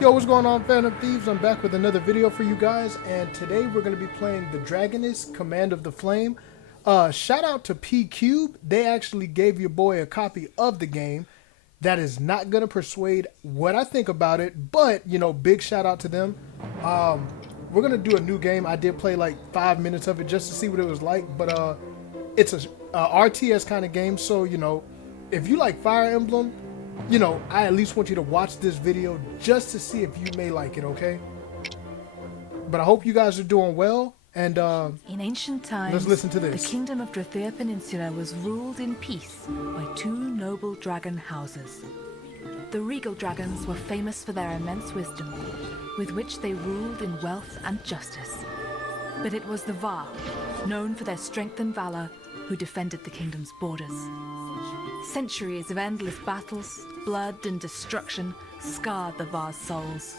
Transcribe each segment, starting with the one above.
Yo, what's going on, Phantom Thieves? I'm back with another video for you guys, and today we're going to be playing the Dragonees Command of the Flame. Shout out to P Cube. They actually gave your boy a copy of the game. That is not going to persuade what I think about it, but, you know, big shout out to them. We're going to do a new game. I did play like 5 minutes of it just to see what it was like, but it's a RTS kind of game, so, you know, if you like Fire Emblem, you know, I at least want you to watch this video just to see if you may like it, okay? But I hope you guys are doing well, and in ancient times, let's listen to this. The kingdom of Drathea Peninsula was ruled in peace by two noble dragon houses. The regal dragons were famous for their immense wisdom, with which they ruled in wealth and justice. But it was the Var, known for their strength and valor, who defended the kingdom's borders. Centuries of endless battles, blood and destruction scarred the Var's souls.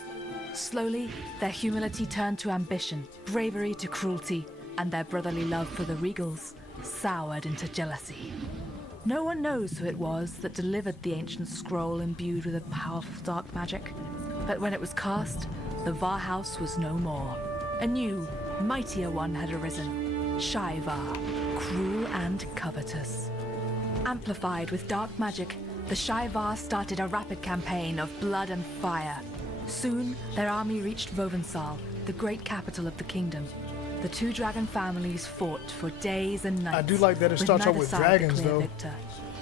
Slowly, their humility turned to ambition, bravery to cruelty, and their brotherly love for the Regals soured into jealousy. No one knows who it was that delivered the ancient scroll imbued with a powerful dark magic, but when it was cast, the Var house was no more. A new, mightier one had arisen, Shaivar, cruel and covetous. Amplified with dark magic, the Shaivar started a rapid campaign of blood and fire. Soon, their army reached Vovensal, the great capital of the kingdom. The two dragon families fought for days and nights. I do like that it starts out with dragons, though. Victor.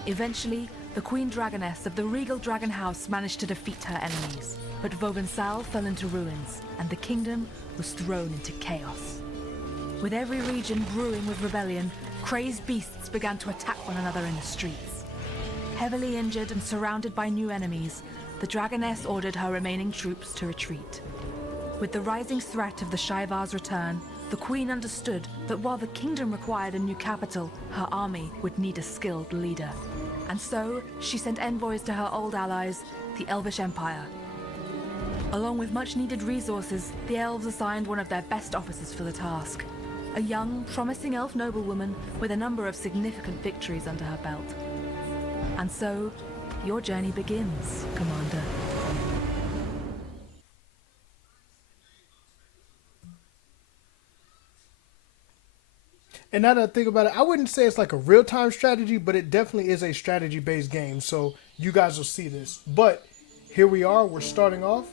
Eventually, the Queen Dragoness of the Regal Dragon House managed to defeat her enemies, but Vovensal fell into ruins, and the kingdom was thrown into chaos. With every region brewing with rebellion, crazed beasts began to attack one another in the streets. Heavily injured and surrounded by new enemies, the Dragoness ordered her remaining troops to retreat. With the rising threat of the Shaivar's return, the Queen understood that while the kingdom required a new capital, her army would need a skilled leader. And so, she sent envoys to her old allies, the Elvish Empire. Along with much-needed resources, the elves assigned one of their best officers for the task. A young, promising elf noblewoman with a number of significant victories under her belt. And so, your journey begins, Commander. And now that I think about it, I wouldn't say it's like a real-time strategy, but it definitely is a strategy-based game, so you guys will see this. But here we are, we're starting off.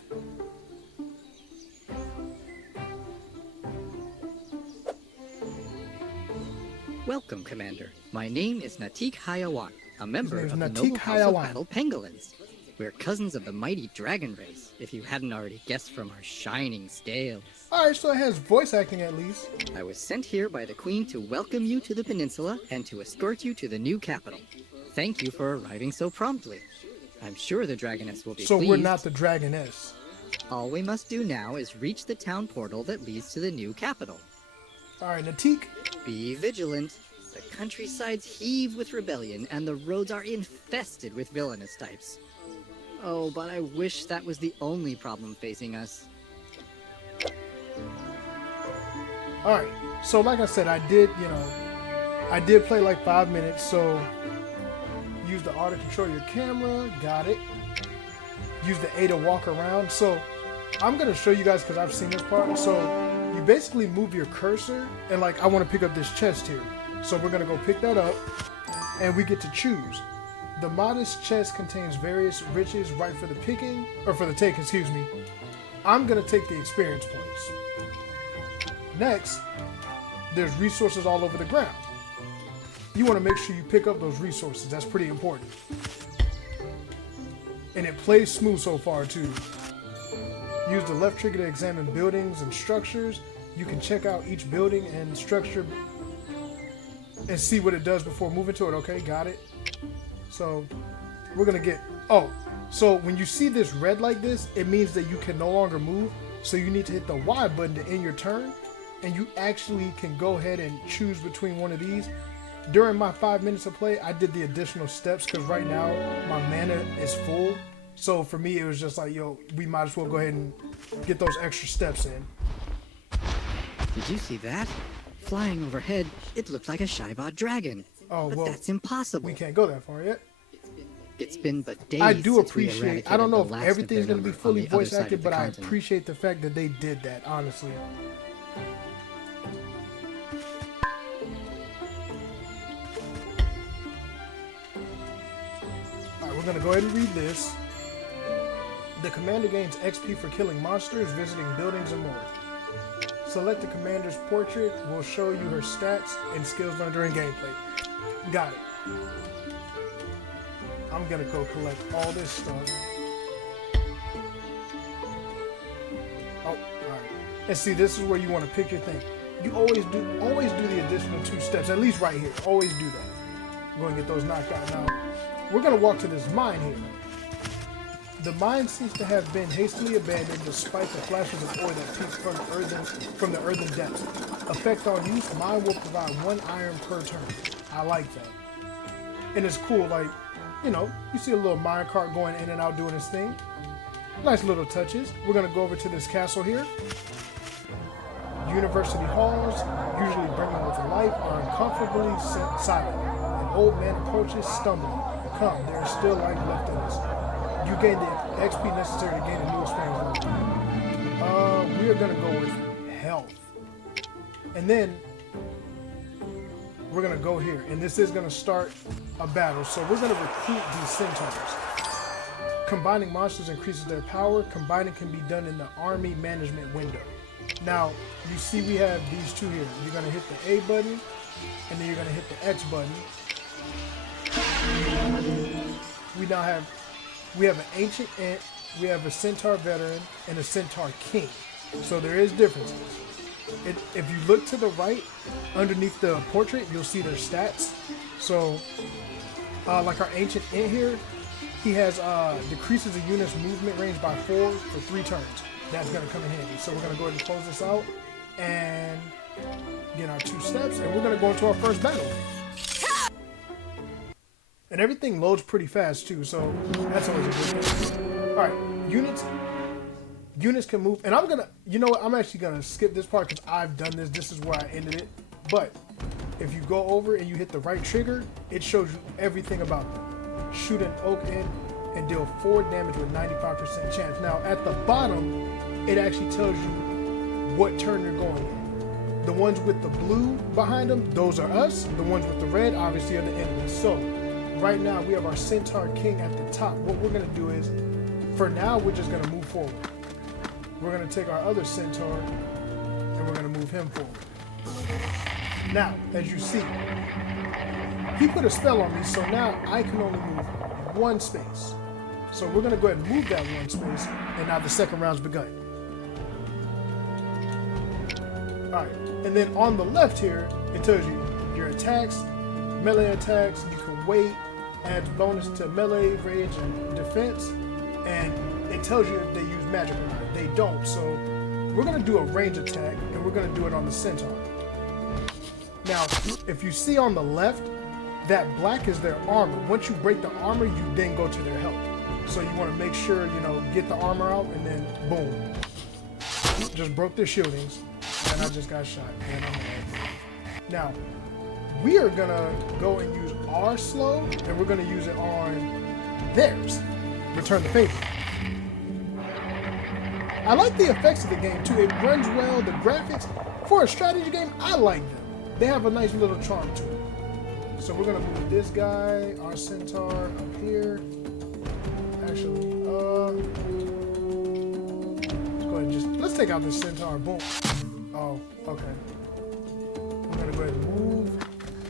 Welcome, Commander. My name is Natik Hayawan, a member of the Natik noble house of Hayawan. Battle Pangolins. We're cousins of the mighty dragon race, if you hadn't already guessed from our shining scales. Alright, so it has voice acting at least. I was sent here by the Queen to welcome you to the peninsula and to escort you to the new capital. Thank you for arriving so promptly. I'm sure the Dragoness will be So pleased. we're not the Dragoness. All we must do now is reach the town portal that leads to the new capital. Alright, Natik. Be vigilant. The countrysides heave with rebellion, and the roads are infested with villainous types. Oh, but I wish that was the only problem facing us. Alright, so like I said, I did play like 5 minutes, so use the R to control your camera, got it. Use the A to walk around. So I'm gonna show you guys because I've seen this part. So you basically move your cursor and like I want to pick up this chest here. So we're gonna go pick that up and we get to choose. The modest chest contains various riches ripe for the picking, or for the take, excuse me. I'm gonna take the experience points. Next, there's resources all over the ground. You wanna make sure you pick up those resources, that's pretty important. And it plays smooth so far too. Use the left trigger to examine buildings and structures. You can check out each building and structure and see what it does before moving to it. Okay, got it. So we're gonna get, oh, so when you see this red like this, it means that you can no longer move. So you need to hit the Y button to end your turn, and you actually can go ahead and choose between one of these. During my 5 minutes of play, I did the additional steps because right now my mana is full. So for me, it was just like, yo, we might as well go ahead and get those extra steps in. Did you see that? Flying overhead, it looked like a Shaivar dragon. Oh, But well, that's impossible. we can't go that far yet. It's been but days I do since we appreciate. I don't eradicated know the if last of everything's their gonna be number on fully the other voice side acted, of the but I continent. appreciate the fact that they did that. Honestly. All right, we're gonna go ahead and read this. The commander gains XP for killing monsters, visiting buildings, and more. Select the commander's portrait. Will show you her stats and skills learned during gameplay. Got it. I'm gonna go collect all this stuff. Oh, all right. And see, this is where you want to pick your thing. You always do the additional 2 steps, at least right here. Always do that. I'm going to get those knocked out. Now, we're going to walk to this mine here. The mine seems to have been hastily abandoned despite the flashes of oil that peek from the earthen depths. Effect on use, mine will provide 1 iron per turn. I like that. And it's cool, like, you know, you see a little mine cart going in and out doing its thing. Nice little touches. We're going to go over to this castle here. University halls, usually brimming with life, are uncomfortably silent. An old man approaches, stumbling. Come, there is still life left in us. You gain the XP necessary to gain a new experience level. We are going to go with health. And then we're going to go here. And this is going to start a battle. So we're going to recruit these centaurs. Combining monsters increases their power. Combining can be done in the army management window. Now, you see we have these 2 here. You're going to hit the A button, and then you're going to hit the X button. We have an ancient ant, we have a centaur veteran, and a centaur king. So there is differences. If you look to the right, underneath the portrait, you'll see their stats. So, like our ancient ant here, he has decreases a unit's movement range by 4 for 3 turns. That's going to come in handy. So we're going to go ahead and close this out and get our 2 steps, and we're going to go into our first battle. And everything loads pretty fast too, so that's always a good thing. All right, units can move, and I'm gonna, you know what? I'm actually gonna skip this part because I've done this. This is where I ended it. But if you go over and you hit the right trigger, it shows you everything about them. Shoot an oak in and deal 4 damage with 95% chance. Now at the bottom, it actually tells you what turn you're going in. The ones with the blue behind them, those are us. The ones with the red, obviously, are the enemies. So right now we have our Centaur King at the top. What we're gonna do is, for now, we're just gonna move forward. We're gonna take our other Centaur and we're gonna move him forward. Now, as you see, he put a spell on me, so now I can only move 1 space. So we're gonna go ahead and move that 1 space, and now the second round's begun. Alright, and then on the left here, it tells you your attacks, melee attacks, you can wait, adds bonus to melee, rage, and defense, and it tells you if they use magic or not. They don't, so we're going to do a range attack, and we're going to do it on the Centaur. Now, if you see on the left, that black is their armor. Once you break the armor, you then go to their health. So you want to make sure, you know, get the armor out, and then boom. Just broke their shieldings, and I just got shot, and I'm mad. Now, we are gonna go and use our slow, and we're gonna use it on theirs. Return the favor. I like the effects of the game too. It runs well. The graphics, for a strategy game, I like them. They have a nice little charm to it. So we're gonna move this guy, our Centaur, up here. Actually, let's go ahead and let's take out this Centaur. Boom. Oh, okay. We're gonna go ahead and move,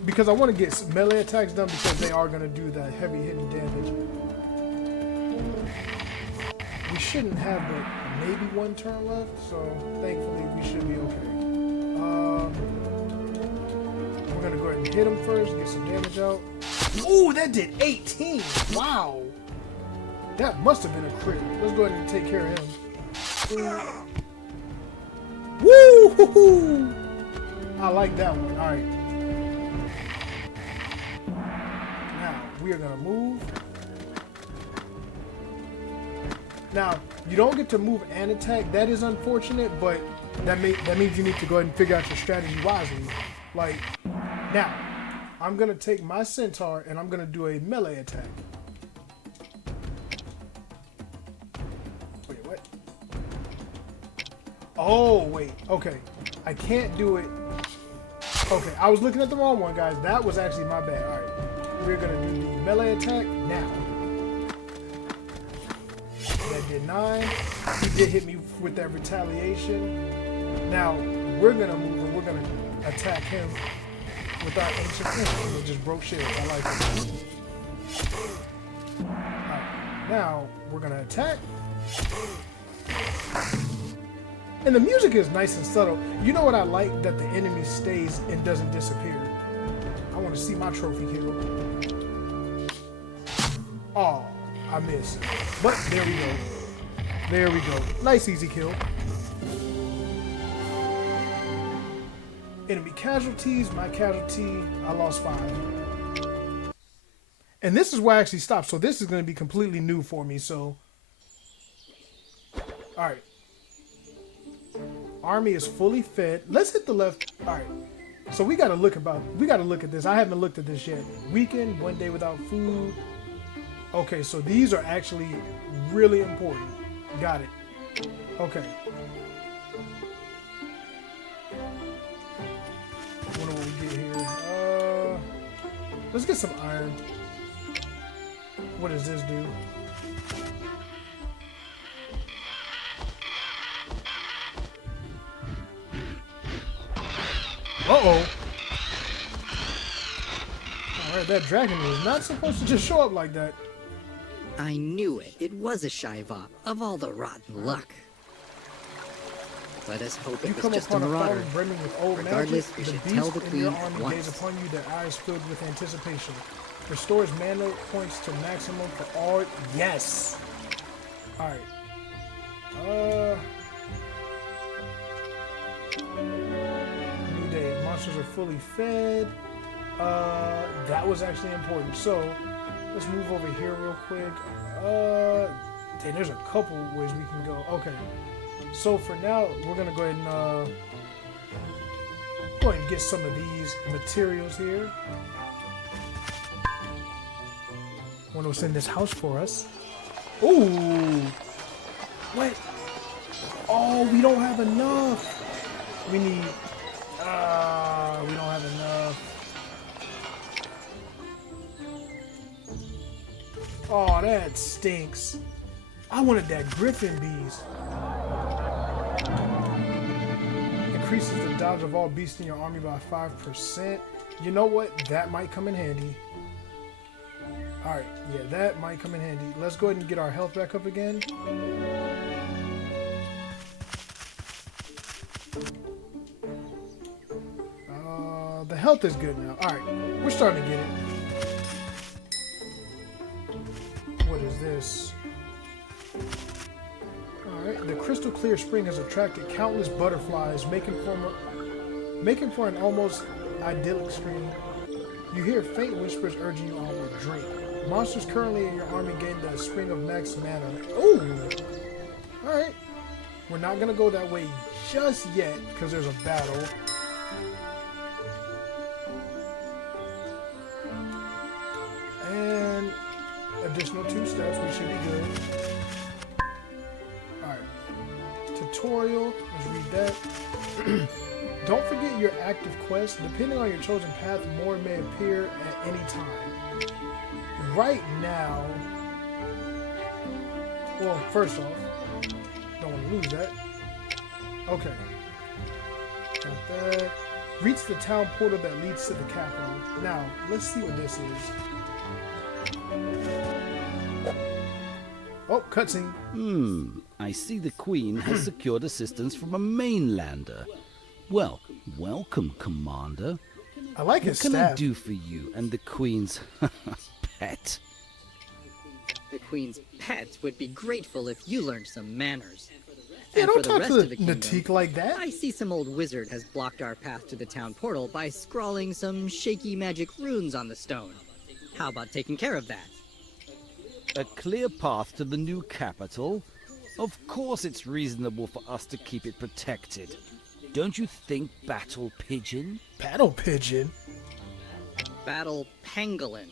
because I want to get melee attacks done, because they are going to do the heavy hitting damage. We shouldn't have but maybe 1 turn left, so thankfully we should be okay. We're going to go ahead and hit him first, get some damage out. Ooh, that did 18! Wow! That must have been a crit. Let's go ahead and take care of him. Woo! I like that one. All right. Now, we are going to move. Now, you don't get to move and attack. That is unfortunate, but that means you need to go ahead and figure out your strategy wisely. Like, now, I'm going to take my Centaur and I'm going to do a melee attack. Oh, wait. Okay. I can't do it. Okay, I was looking at the wrong one, guys. That was actually my bad. All right. We're going to do the melee attack now. That did 9. He did hit me with that retaliation. Now, we're going to move and we're going to attack him with our ancient instrument. It just broke shields. I like it. Alright, now we're going to attack. And the music is nice and subtle. You know what I like? That the enemy stays and doesn't disappear. I want to see my trophy kill. Oh, I missed. But there we go. There we go. Nice easy kill. Enemy casualties. My casualty, I lost 5. And this is where I actually stopped. So this is going to be completely new for me. So, all right. Army is fully fed. Let's hit the left. All right. So we got to look at this. I haven't looked at this yet. Weekend, 1 day without food. Okay, so these are actually really important. Got it. Okay. I wonder what we get here. Let's get some iron. What does this do? Uh-oh. Alright, that dragon is not supposed to just show up like that. I knew it. It was a Shiva, of all the rotten luck. Let us hope You it was come just a upon a marauder. farm brimming with old Regardless, magic. we The should beast tell the in queen your army once. gaze upon you, their eyes filled with anticipation. Restores mana points to maximum for all. Yes. All right. New day. Monsters are fully fed. That was actually important. So let's move over here real quick. Dang, there's a couple ways we can go. Okay. So for now, we're gonna go ahead and go ahead and get some of these materials here. Wonder what's in this house for us. Ooh! What? Oh, we don't have enough. We need. We don't have enough. Oh, that stinks. I wanted that griffin bees. Increases the dodge of all beasts in your army by 5%. You know what? That might come in handy. Alright, yeah, that might come in handy. Let's go ahead and get our health back up again. The health is good now. Alright, we're starting to get it. What is this? Alright, the crystal clear spring has attracted countless butterflies, making for an almost idyllic scene. You hear faint whispers urging you onward. Drink. Monsters currently in your army gain the spring of max mana. Ooh! Alright. We're not gonna go that way just yet, because there's a battle. And additional 2 steps, we should be good. Alright. Tutorial, let's read that. Don't forget your active quest. Depending on your chosen path, more may appear at any time. Right now, well, first off, don't want to lose that. Okay. Got that. Reach the town portal that leads to the capital. Now, let's see what this is. Oh, cutscene. I see the Queen has secured assistance from a mainlander. Well, welcome, Commander. I like his What can staff. I do for you and the Queen's pet? The queen's pet would be grateful if you learned some manners. Yeah, And don't for the talk rest to of the kingdom, Natique like that. I see some old wizard has blocked our path to the town portal by scrawling some shaky magic runes on the stone. How about taking care of that? A clear path to the new capital? Of course it's reasonable for us to keep it protected. Don't you think, Battle Pigeon? Battle pigeon. Battle Pangolin.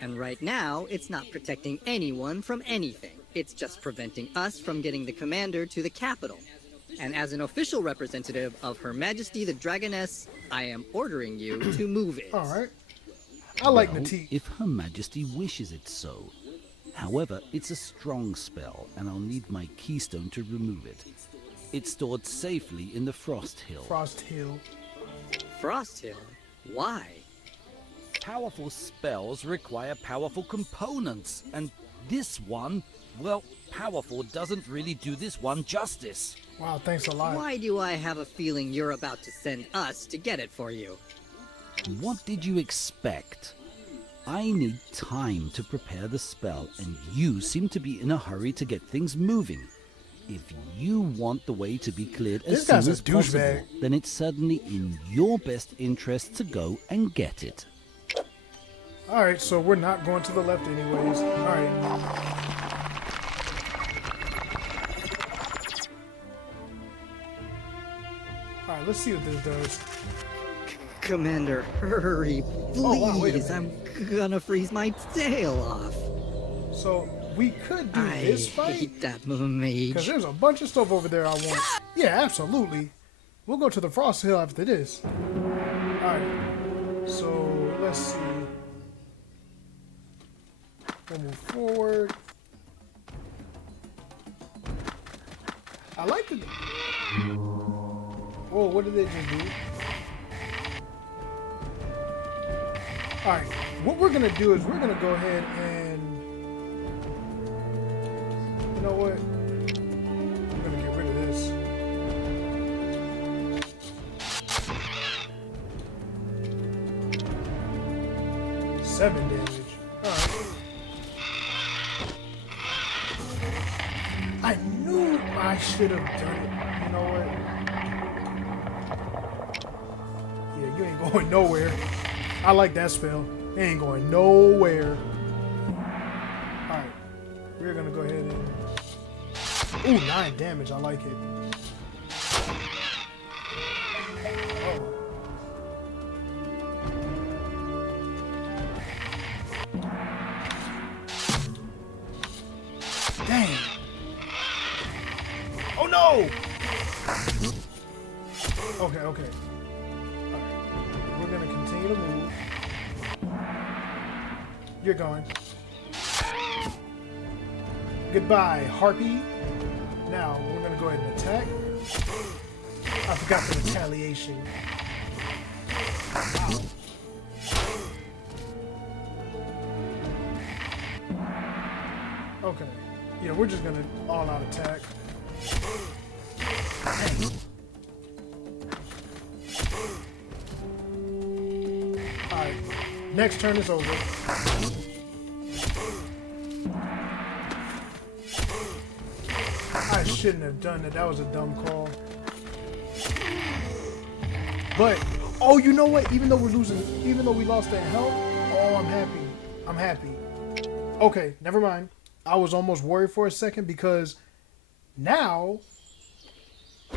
And right now, it's not protecting anyone from anything. It's just preventing us from getting the commander to the capital. And as an official representative of Her Majesty the Dragoness, I am ordering you to move it. All right. I like Well, Natik. if Her Majesty wishes it so. However, it's a strong spell, and I'll need my keystone to remove it. It's stored safely in the Frost Hill. Frost Hill. Frost Hill? Why? Powerful spells require powerful components, and this one, well, powerful doesn't really do this one justice. Wow, thanks a lot. Why do I have a feeling you're about to send us to get it for you? What did you expect? I need time to prepare the spell, and you seem to be in a hurry to get things moving. If you want the way to be cleared as This guy's soon a as possible, douchebag. then it's certainly in your best interest to go and get it. All right, so we're not going to the left anyways. All right. All right, let's see what this does. Commander, hurry, please. Oh, wow, wait a minute. I'm gonna freeze my tail off. So we could do I this fight hate that because mage. there's a bunch of stuff over there I want. Yeah, absolutely. We'll go to the Frost Hill after this. All right. So let's see. We'll move forward. I like the. Whoa! What did they just do? All right. What we're gonna do is we're gonna go ahead and. You know what? I'm gonna get rid of this. Seven damage. Alright. I knew I should have done it. You know what? Yeah, you ain't going nowhere. I like that spell. It ain't going nowhere. Alright. We're gonna go ahead and. Ooh, 9 damage. I like it. Oh. Dang. Oh no! Okay, okay. Alright. We're gonna continue to move. You're going. Goodbye, Harpy. Now, we're gonna go ahead and attack. I forgot the retaliation. Wow. Okay. Yeah, we're just gonna all-out attack. Dang. Alright. Next turn is over. I shouldn't have done that. That was a dumb call. But, oh, you know what? Even though we're losing, even though we lost that health, oh, I'm happy. I'm happy. Okay, never mind. I was almost worried for a second because now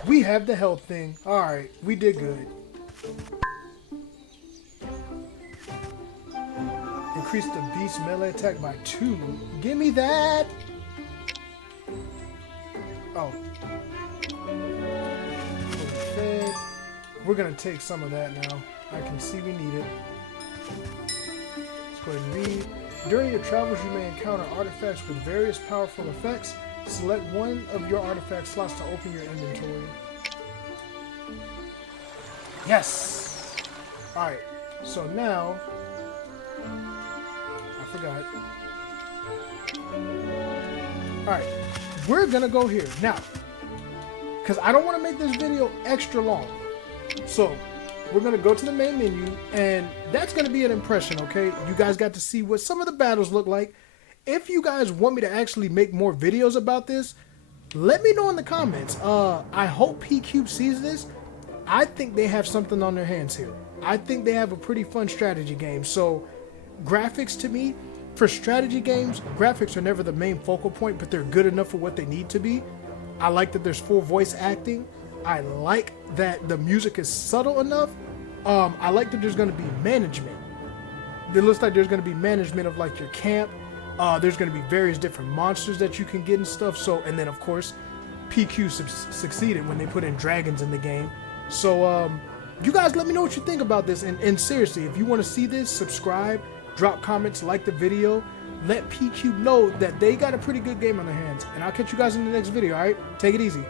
we have the health thing. All right, we did good. Increase the beast melee attack by 2. Give me that. Oh. Fed. We're gonna take some of that now. I can see we need it. Let's go ahead and read. During your travels, you may encounter artifacts with various powerful effects. Select one of your artifact slots to open your inventory. Yes! Alright, so now... I forgot. Alright, we're gonna go here. Now, because I don't want to make this video extra long. So, we're going to go to the main menu, and that's going to be an impression, okay? You guys got to see what some of the battles look like. If you guys want me to actually make more videos about this, let me know in the comments. I hope PCube sees this. I think they have something on their hands here. I think they have a pretty fun strategy game. So, graphics to me, for strategy games, graphics are never the main focal point, but they're good enough for what they need to be. I like that there's full voice acting. I like that the music is subtle enough. I like that there's going to be management. It looks like there's going to be management of like your camp. There's going to be various different monsters that you can get and stuff. So, and then of course, PQ succeeded when they put in dragons in the game. So you guys let me know what you think about this, and seriously, if you want to see this, subscribe, drop comments, like the video, let PQ know that they got a pretty good game on their hands, and I'll catch you guys in the next video. All right, take it easy.